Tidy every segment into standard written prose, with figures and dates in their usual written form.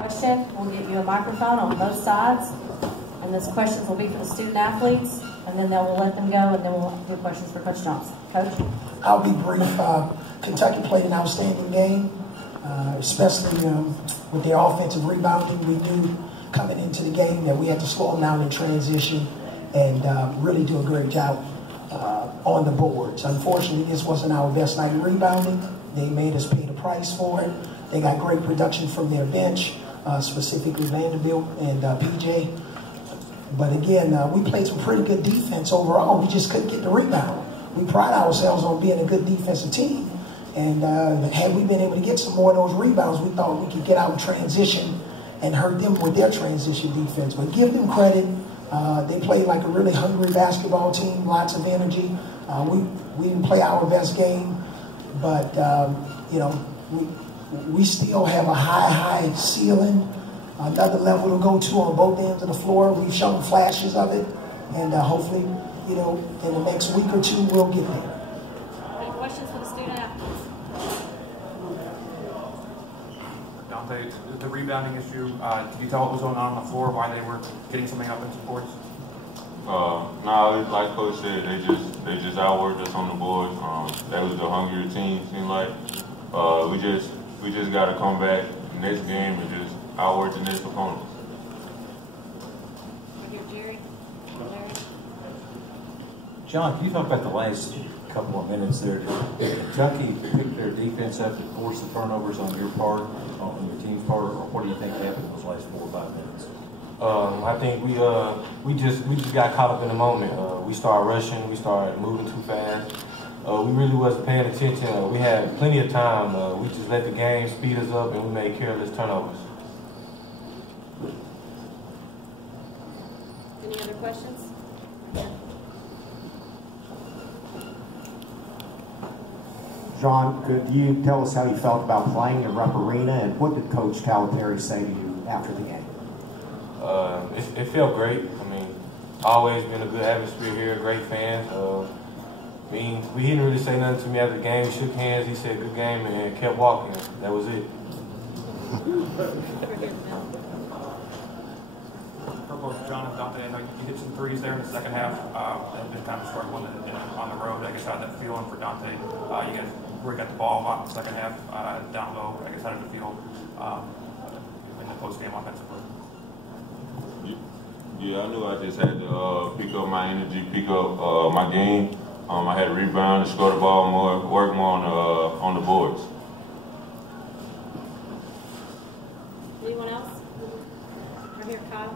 Question, we'll get you a microphone on both sides, and those questions will be for the student athletes, and then we'll let them go, and then we'll do questions for Coach Johnson. Coach? I'll be brief. Kentucky played an outstanding game, especially with their offensive rebounding. We knew coming into the game that we had to slow them down in transition and really do a great job on the boards. Unfortunately, this wasn't our best night of rebounding. They made us pay the price for it. They got great production from their bench, specifically Vanderbilt and PJ. But again, we played some pretty good defense overall. We just couldn't get the rebound. We pride ourselves on being a good defensive team. And had we been able to get some more of those rebounds, we thought we could get out in transition and hurt them with their transition defense. But give them credit. They played like a really hungry basketball team, lots of energy. We didn't play our best game, but you know, we still have a high ceiling, another level to go to on both ends of the floor. We've shown flashes of it, and hopefully, you know, in the next week or two, we'll get there. Any questions for the student athletes? Dante, the rebounding issue, did you tell what was going on the floor, why they were getting so many offensive boards? No, like Coach said, they just outworked us on the board. That was the hungrier team, seemed like. We just got to come back next game and just outwork the next opponents. Jerry. John, can you talk about the last couple of minutes there? Did Kentucky pick their defense up to force the turnovers on your part, on your team's part, or what do you think happened in those last 4 or 5 minutes? I think we just got caught up in the moment. We started rushing, we started moving too fast. We really wasn't paying attention. We had plenty of time. We just let the game speed us up, and we made careless turnovers. Any other questions? John, could you tell us how you felt about playing in Rupp Arena, and what did Coach Calipari say to you after the game? It felt great. I mean, always been a good atmosphere here, great fans. I mean, he didn't really say nothing to me after the game. We shook hands, he said good game, and kept walking. That was it. For both John and Dante, I know you hit some threes there in the second half, and been kind of struggling on the road. I guess how did that feel? And for Dante, you guys where you got the ball a lot in the second half, down low. I guess how did it feel in the post-game offensively? Yeah, I knew I just had to pick up my energy, pick up my game. I had to rebound and score the ball more, work more on the boards. Anyone else? Right here, Kyle.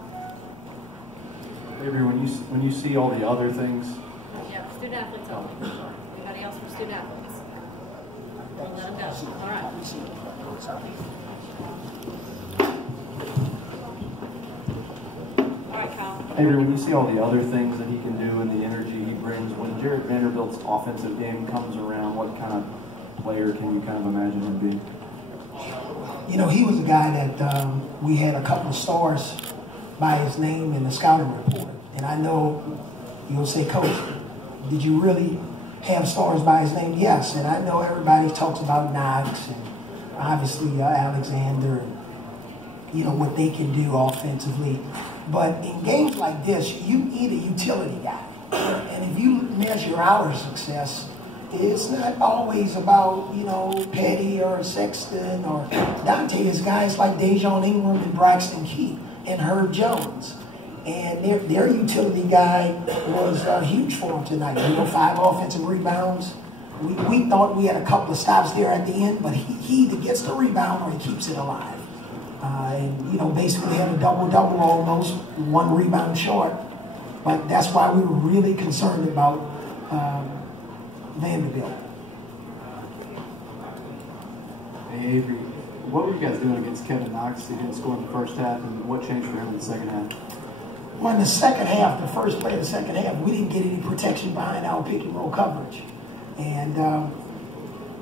Avery, when you see all the other things. Yeah, student athletes only. Anybody else from student athletes? Let them go. All right. Avery, when you see all the other things that he can do and the energy he brings, when Jared Vanderbilt's offensive game comes around, what kind of player can you kind of imagine him being? You know, he was a guy that we had a couple of stars by his name in the scouting report. And I know you'll say, Coach, did you really have stars by his name? Yes. And I know everybody talks about Knox and obviously Alexander and, you know, what they can do offensively. But in games like this, you need a utility guy. And if you measure our success, it's not always about, you know, Petty or Sexton or Dante. It's guys like Dejon Ingram and Braxton Key and Herb Jones. And their utility guy was huge for them tonight. You know, 5 offensive rebounds. We thought we had a couple of stops there at the end, but he either gets the rebound or he keeps it alive. And, you know, basically had a double-double almost, 1 rebound short. But that's why we were really concerned about Vanderbilt. Hey, Avery, what were you guys doing against Kevin Knox? He didn't score in the first half, and what changed for him in the second half? Well, in the second half, the first play of the second half, we didn't get any protection behind our pick and roll coverage. And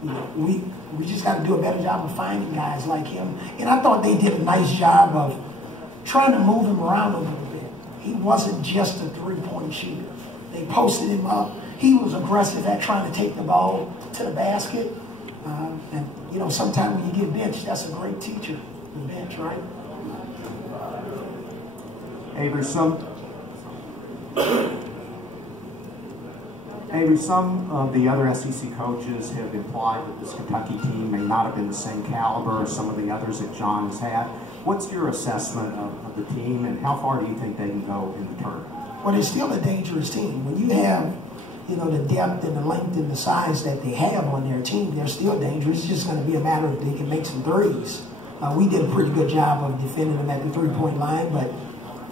you know, we just got to do a better job of finding guys like him. And I thought they did a nice job of trying to move him around a little bit. He wasn't just a three-point shooter. They posted him up. He was aggressive at trying to take the ball to the basket. And, you know, sometimes when you get benched, that's a great teacher, the bench, right? Avery, some of the other SEC coaches have implied that this Kentucky team may not have been the same caliber as some of the others that John has had. What's your assessment of the team, and how far do you think they can go in the tournament? Well, they're still a dangerous team. When you have, the depth and the length and the size that they have on their team, they're still dangerous. It's just going to be a matter of they can make some threes. We did a pretty good job of defending them at the three-point line, but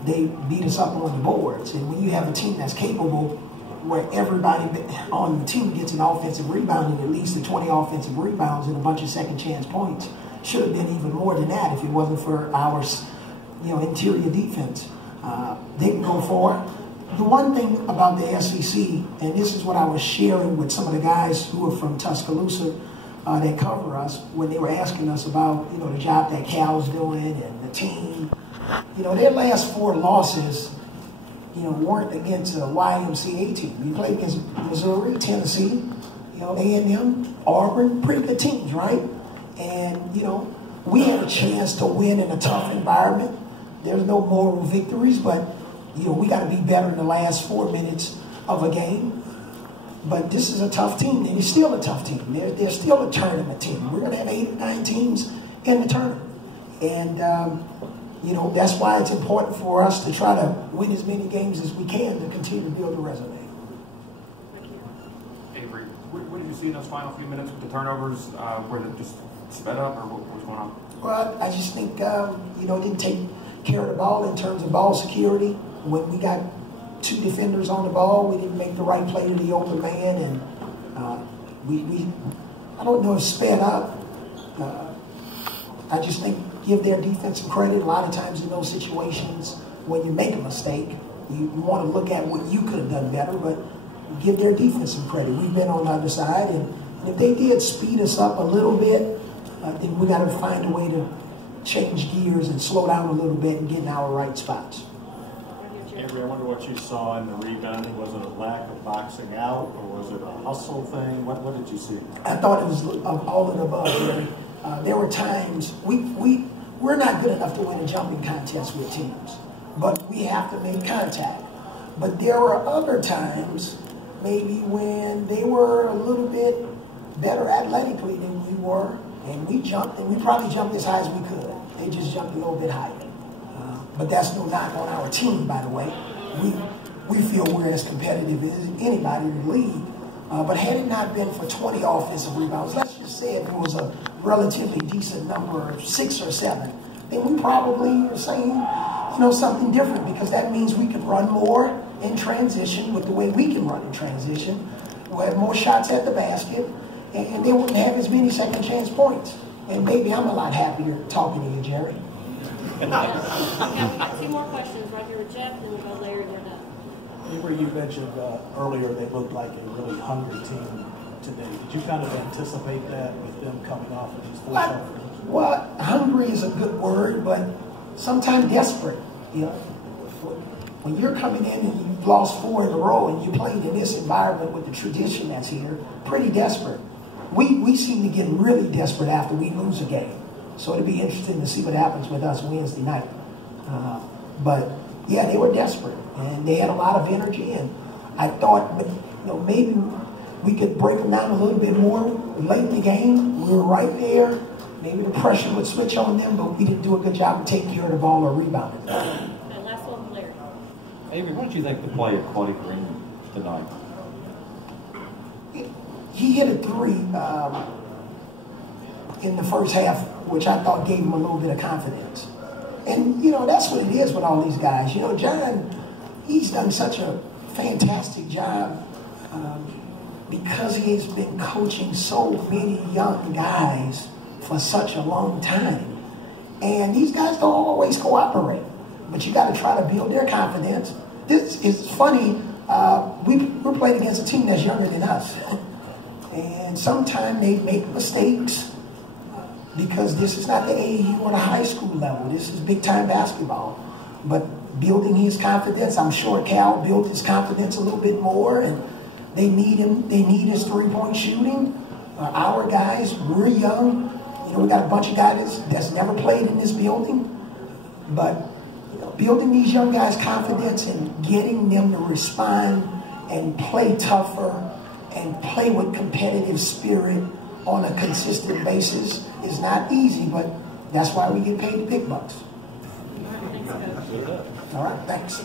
they beat us up on the boards. And when you have a team that's capable, where everybody on the team gets an offensive rebound and at least 20 offensive rebounds and a bunch of second chance points, should have been even more than that if it wasn't for our, interior defense. They can go for it. The one thing about the SEC, and this is what I was sharing with some of the guys who are from Tuscaloosa that cover us when they were asking us about, the job that Cal's doing and the team. Their last 4 losses, weren't against a YMCA team. We played against Missouri, Tennessee, A&M, Auburn, pretty good teams, right? And, we had a chance to win in a tough environment. There's no moral victories, but, we got to be better in the last 4 minutes of a game. But this is a tough team, and it's still a tough team. They're still a tournament team. We're going to have 8 or 9 teams in the tournament. And, that's why it's important for us to try to win as many games as we can to continue to build a resume. Avery, what did you see in those final few minutes with the turnovers? Were they just sped up, or what was going on? Well, I just think, didn't take care of the ball in terms of ball security. When we got 2 defenders on the ball, we didn't make the right play to the open man, and I don't know if sped up. I just think give their defense some credit. A lot of times in those situations, when you make a mistake, you want to look at what you could have done better, but give their defense some credit. We've been on the other side, and if they did speed us up a little bit, I think we got to find a way to change gears and slow down a little bit and get in our right spots. Avery, I wonder what you saw in the rebounding. Was it a lack of boxing out, or was it a hustle thing? What did you see? I thought it was all of the above, Avery. There were times we're not good enough to win a jumping contest with teams, but we have to make contact. But there were other times, maybe when they were a little bit better athletically than we were, and we jumped, and we probably jumped as high as we could. They just jumped a little bit higher. But that's no knock on our team, by the way. We feel we're as competitive as anybody in the league. But had it not been for 20 offensive rebounds, let's just say if it was a relatively decent number, 6 or 7, then we probably are saying, something different, because that means we can run more in transition with the way we can run in transition. We'll have more shots at the basket, and they wouldn't have as many second chance points. And maybe I'm a lot happier talking to you, Jerry. We got 2 more questions right here with Jeff, and then we'll go Larry, they're done. Avery, you mentioned earlier they looked like a really hungry team today. Did you kind of anticipate that with them coming off of these 4 shots? Well, hungry is a good word, but sometimes desperate. When you're coming in and you've lost 4 in a row and you played in this environment with the tradition that's here, pretty desperate. We seem to get really desperate after we lose a game. So it'll be interesting to see what happens with us Wednesday night. But yeah, they were desperate and they had a lot of energy. And I thought, maybe we could break them down a little bit more late in the game. We were right there. Maybe the pressure would switch on them, but we didn't do a good job of taking care of the ball or rebounding. And last one, Larry. Avery, what did you think of the play of Quaddy Green tonight? He hit a 3 in the first half, which I thought gave him a little bit of confidence. And, that's what it is with all these guys. John, he's done such a fantastic job because he's been coaching so many young guys for such a long time. And these guys don't always cooperate, but you got to try to build their confidence. This is funny. We're playing against a team that's younger than us. And sometimes they make mistakes because this is not the AAU or the high school level. This is big-time basketball. But building his confidence, I'm sure Cal built his confidence a little bit more, and they need him. They need his three-point shooting. Our guys, we're young. We got a bunch of guys that's never played in this building. But building these young guys' confidence and getting them to respond and play tougher and play with competitive spirit on a consistent basis is not easy, but that's why we get paid the big bucks. All right, thanks.